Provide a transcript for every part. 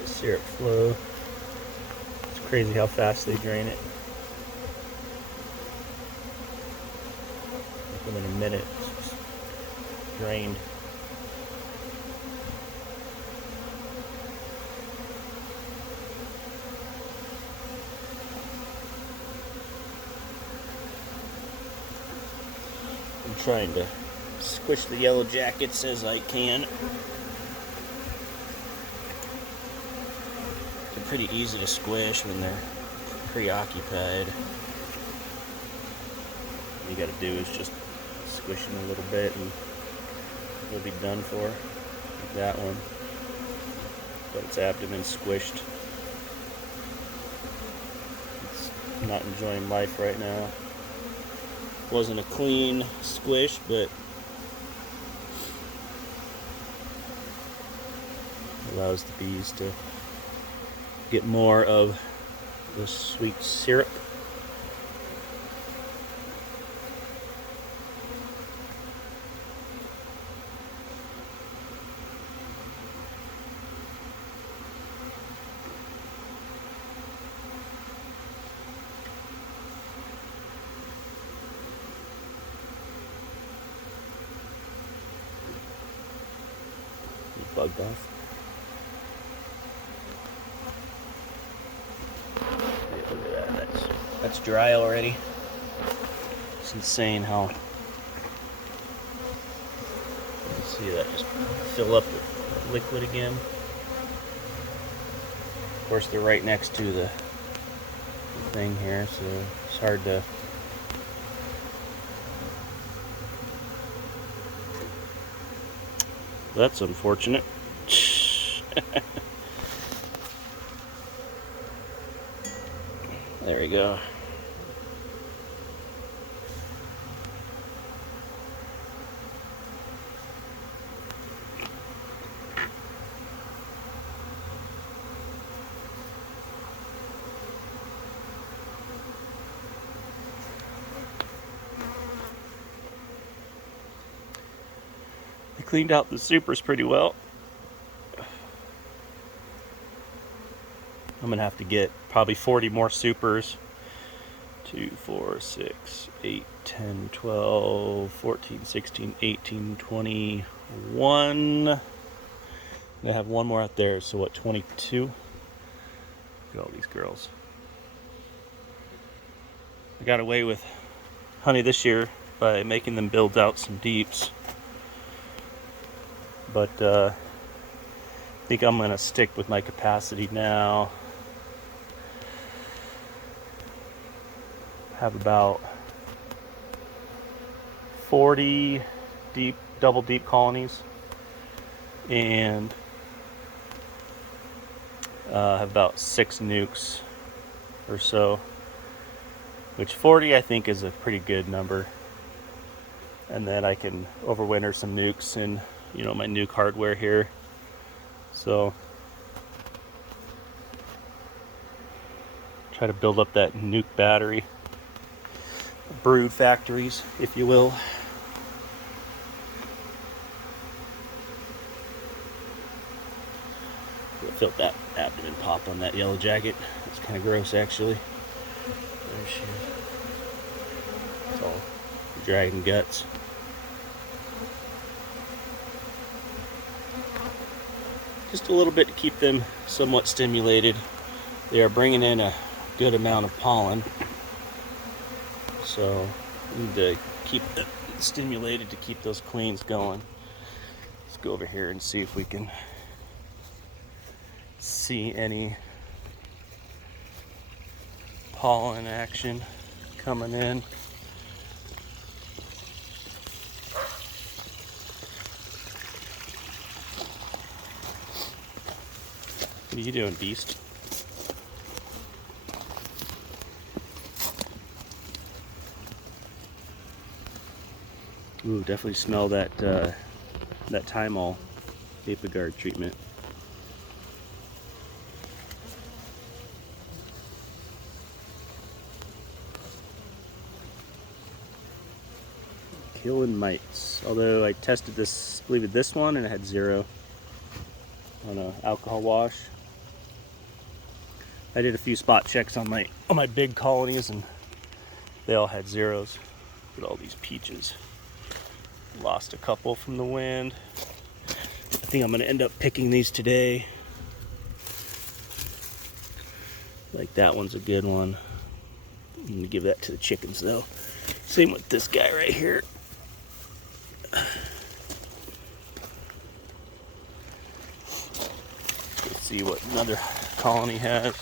that syrup flow. It's crazy how fast they drain it. Within a minute, it's just drained. I'm trying to squish the yellow jackets as I can. They're pretty easy to squish when they're preoccupied. All you gotta do is just squish them a little bit and you'll be done for. Like that one. Got its abdomen squished. It's not enjoying life right now. Wasn't a clean squish, but allows the bees to get more of the sweet syrup. Bugged off. Yeah, look at that. That's dry already. It's insane how. See that just fill up with liquid again. Of course, they're right next to the thing here, so it's hard to. That's unfortunate. There we go. I cleaned out the supers pretty well. I'm gonna have to get probably 40 more supers. 2, 4, 6, 8, 10, 12, 14, 16, 18, 21. I have one more out there, so what, 22? Look at all these girls. I got away with honey this year by making them build out some deeps. But I think I'm gonna stick with my capacity now. Have about 40 deep, double deep colonies, and have about 6 nukes or so, which 40 I think is a pretty good number. And then I can overwinter some nukes in, you know, my nuke hardware here. So try to build up that nuke battery. Brood factories, if you will. I felt that abdomen pop on that yellow jacket. It's kind of gross, actually. There she is. It's all dragon guts. Just a little bit to keep them somewhat stimulated. They are bringing in a good amount of pollen. So we need to keep them stimulated to keep those queens going. Let's go over here and see if we can see any pollen action coming in. What are you doing, beast? Ooh, definitely smell that that Thymol Apiguard treatment. Killing mites. Although I tested this, I believe it this one, and it had 0 on a alcohol wash. I did a few spot checks on my big colonies, and they all had zeros. Look at all these peaches. Lost a couple from the wind. I think I'm gonna end up picking these today. Like that one's a good one. I'm gonna give that to the chickens though. Same with this guy right here. Let's see what another colony has.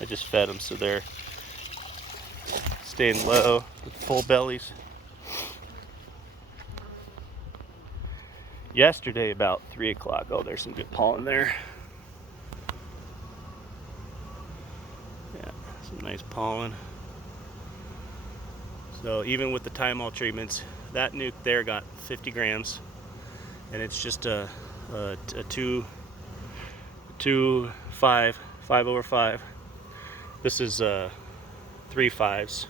I just fed them so they're staying low with full bellies. Yesterday about 3 o'clock, oh, there's some good pollen there. Yeah, some nice pollen. So even with the Thymol treatments, that nuke there got 50 grams, and it's just a 5/5. This is 3 5s,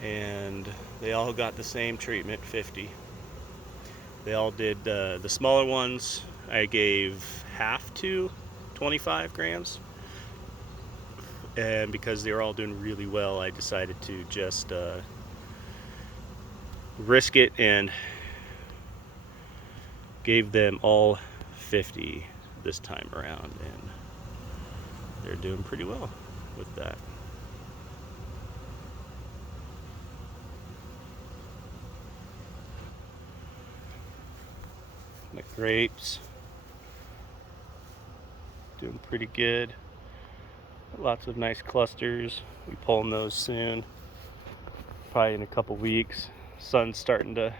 and they all got the same treatment, 50. They all did the smaller ones. I gave half to 25 grams, and because they were all doing really well, I decided to just risk it and gave them all 50 this time around, and they're doing pretty well with that. My grapes doing pretty good. Lots of nice clusters. We pulling those soon, probably in a couple weeks. Sun's starting to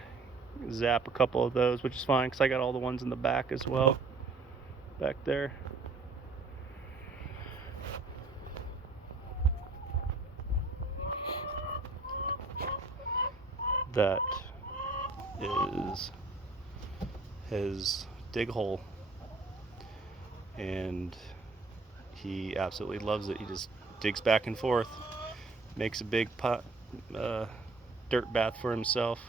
zap a couple of those, which is fine because I got all the ones in the back as well, back there. That is his dig hole, and he absolutely loves it. He just digs back and forth, makes a big pot, dirt bath for himself.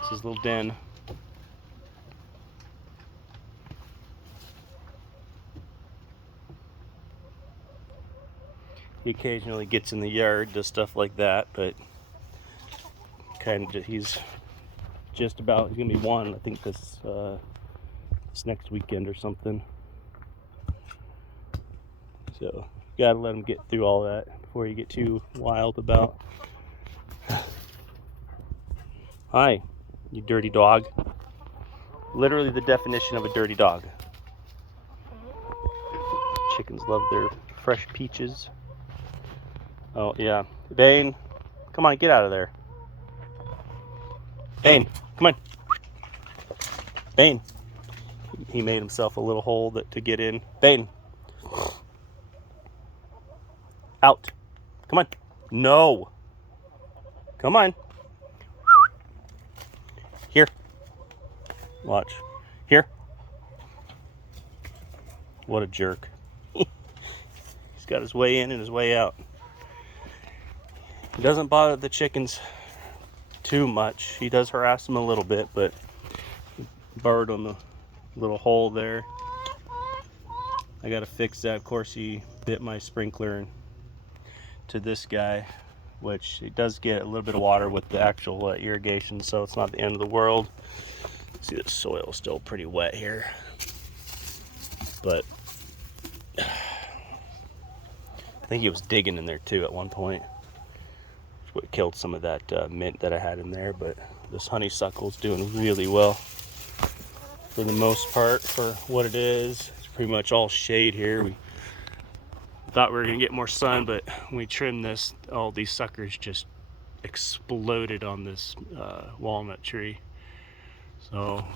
This is his little den. He occasionally gets in the yard, does stuff like that, but he's just about, he's gonna be one, I think this next weekend or something. So you gotta let him get through all that before you get too wild about. Hi, you dirty dog. Literally the definition of a dirty dog. Chickens love their fresh peaches. Oh yeah, Bane, come on, get out of there. Bane, come on. Bane. He made himself a little hole to get in. Bane. Out. Come on. No. Come on. Here. Watch. Here. What a jerk. He's got his way in and his way out. He doesn't bother the chickens too much. He does harass them a little bit, but burrowed on the little hole there. I gotta fix that. Of course, he bit my sprinkler to this guy, which it does get a little bit of water with the actual irrigation, so it's not the end of the world. See, the soil is still pretty wet here, but I think he was digging in there too at one point. What killed some of that mint that I had in there, but this honeysuckle is doing really well for the most part for what it is. It's pretty much all shade here. We thought we were gonna get more sun, but when we trimmed this, all these suckers just exploded on this walnut tree. So I'm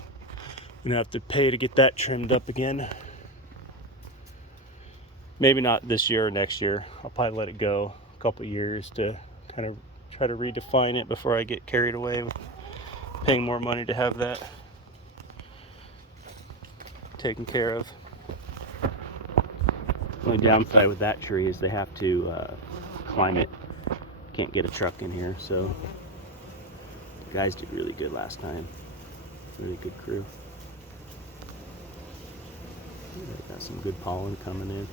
gonna have to pay to get that trimmed up again. Maybe not this year or next year. I'll probably let it go a couple years to kind of try to redefine it before I get carried away with paying more money to have that taken care of. The only downside with that tree is they have to climb it. Can't get a truck in here, so the guys did really good last time. Really good crew. Got some good pollen coming in.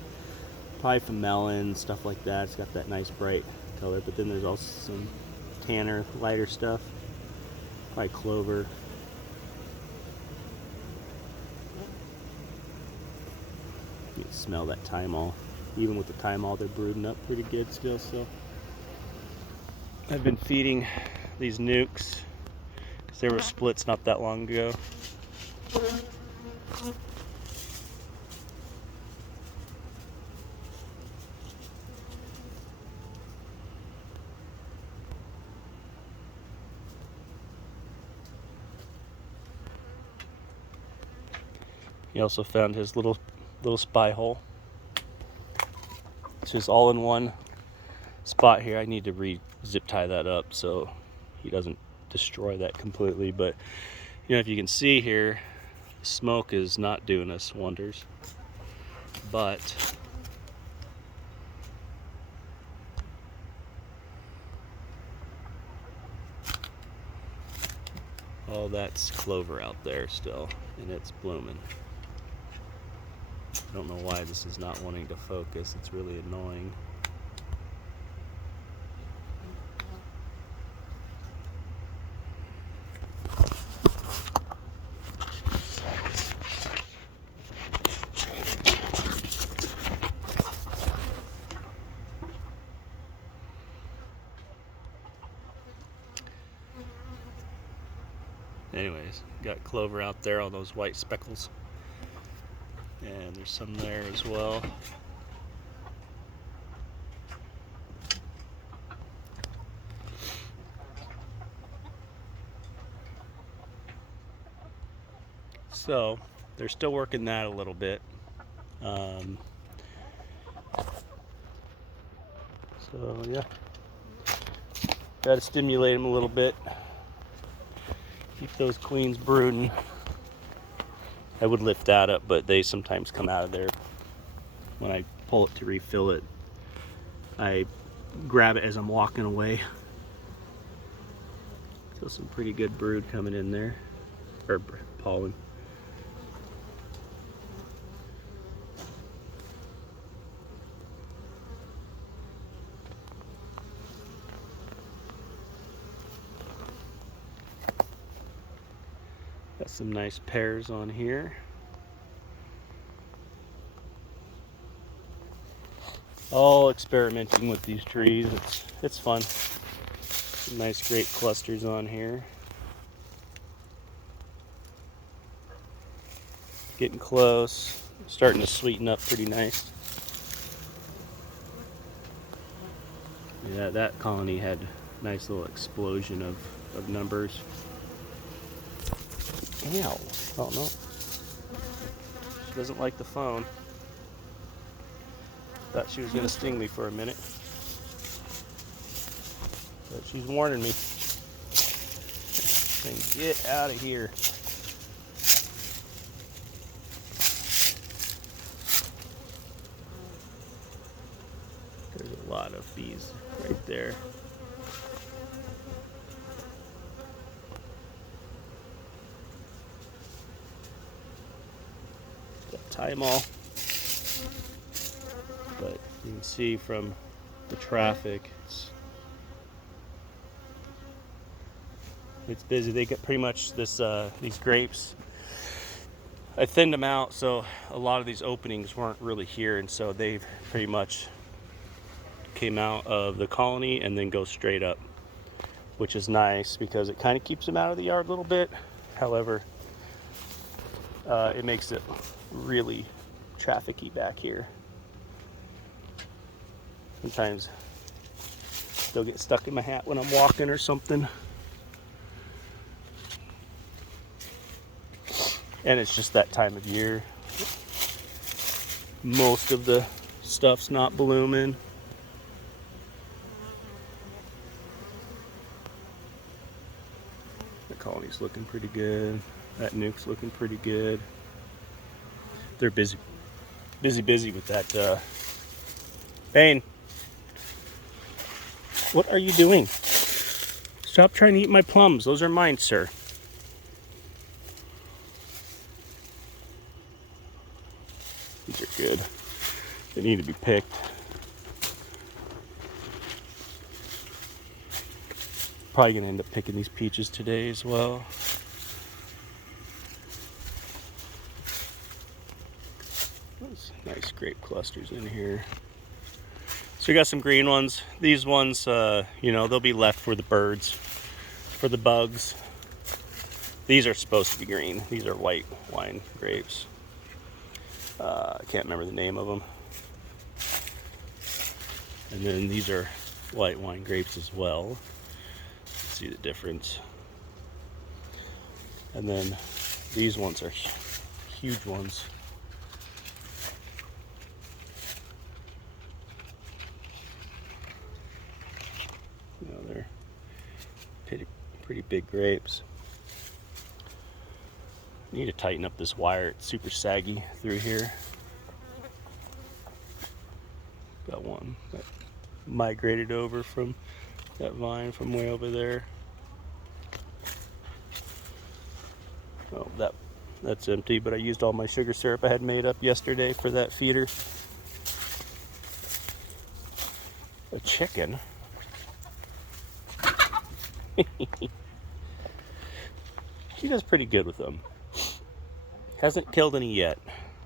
Probably from melon, stuff like that. It's got that nice bright color, but then there's also some tanner, lighter stuff. Probably clover. You can smell that thymol. Even with the thymol, they're brooding up pretty good still. So I've been feeding these nukes because there were splits not that long ago. He also found his little spy hole. It's just all in one spot here. I need to zip tie that up so he doesn't destroy that completely. But you know, if you can see here, smoke is not doing us wonders. But all that's clover out there still, and it's blooming. I don't know why this is not wanting to focus. It's really annoying. Anyways, got clover out there, all those white speckles. And there's some there as well. So they're still working that a little bit. So yeah, got to stimulate them a little bit. Keep those queens brooding. I would lift that up, but they sometimes come out of there when I pull it to refill it. I grab it as I'm walking away. So some pretty good brood coming in there, or pollen. Got some nice pears on here. All experimenting with these trees. It's fun. Some nice great clusters on here. Getting close. Starting to sweeten up pretty nice. Yeah, that colony had a nice little explosion of numbers. Ow. Oh no. She doesn't like the phone. Thought she was going to sting me for a minute. But she's warning me. Saying, get out of here. There's a lot of bees right there. Got thymol. But you can see from the traffic, it's busy. They get pretty much these grapes. I thinned them out, so a lot of these openings weren't really here, and so they pretty much came out of the colony and then go straight up, which is nice because it kind of keeps them out of the yard a little bit. However, it makes it really trafficy back here. Sometimes they'll get stuck in my hat when I'm walking or something. And it's just that time of year. Most of the stuff's not blooming. colony's looking pretty good. That nuke's looking pretty good. They're busy with that. Bane, what are you doing? Stop trying to eat my plums. Those are mine, sir. These are good. They need to be picked. Probably gonna end up picking these peaches today as well. Those nice grape clusters in here. So we got some green ones. These ones, you know, they'll be left for the birds, for the bugs. These are supposed to be green. These are white wine grapes. I can't remember the name of them. And then these are white wine grapes as well. See the difference. And then these ones are huge ones. You know, they're pretty big grapes. Need to tighten up this wire. It's super saggy through here. Got one that migrated over from that vine from way over there. Oh, that's empty, but I used all my sugar syrup I had made up yesterday for that feeder. A chicken. He does pretty good with them. Hasn't killed any yet,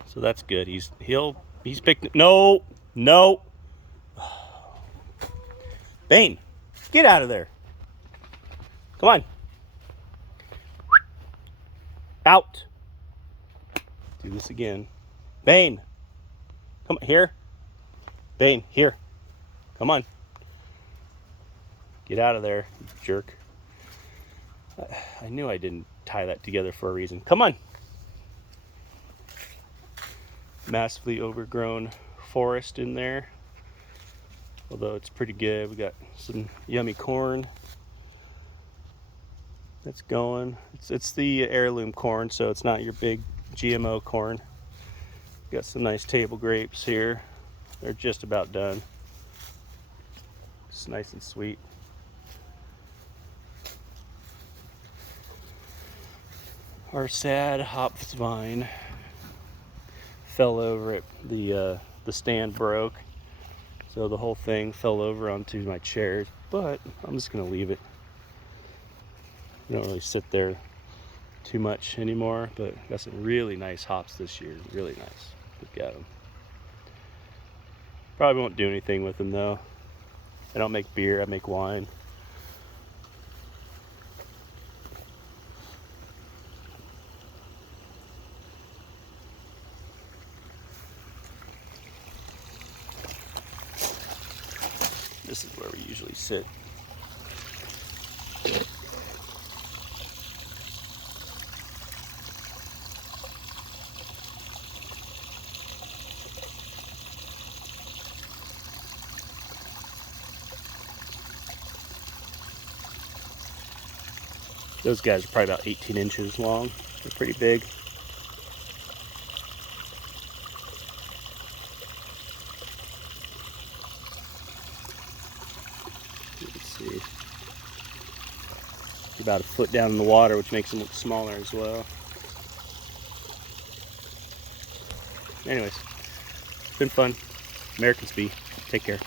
so that's good. He's picked. No. Bane, get out of there. Come on. Out. Do this again. Bane, come here. Bane, here. Come on. Get out of there, you jerk. I knew I didn't tie that together for a reason. Come on. Massively overgrown forest in there. Although it's pretty good. We got some yummy corn that's going. It's the heirloom corn, so it's not your big GMO corn. Got some nice table grapes here. They're just about done. It's nice and sweet. Our sad hops vine fell over it. The stand broke, so the whole thing fell over onto my chairs, but I'm just gonna leave it. I don't really sit there too much anymore, but got some really nice hops this year. Really nice. Look at them. Probably won't do anything with them though. I don't make beer, I make wine. This is where we usually sit. Those guys are probably about 18 inches long. They're pretty big. Let's see. About a foot down in the water, which makes them look smaller as well. Anyways, it's been fun. American Speed. Take care.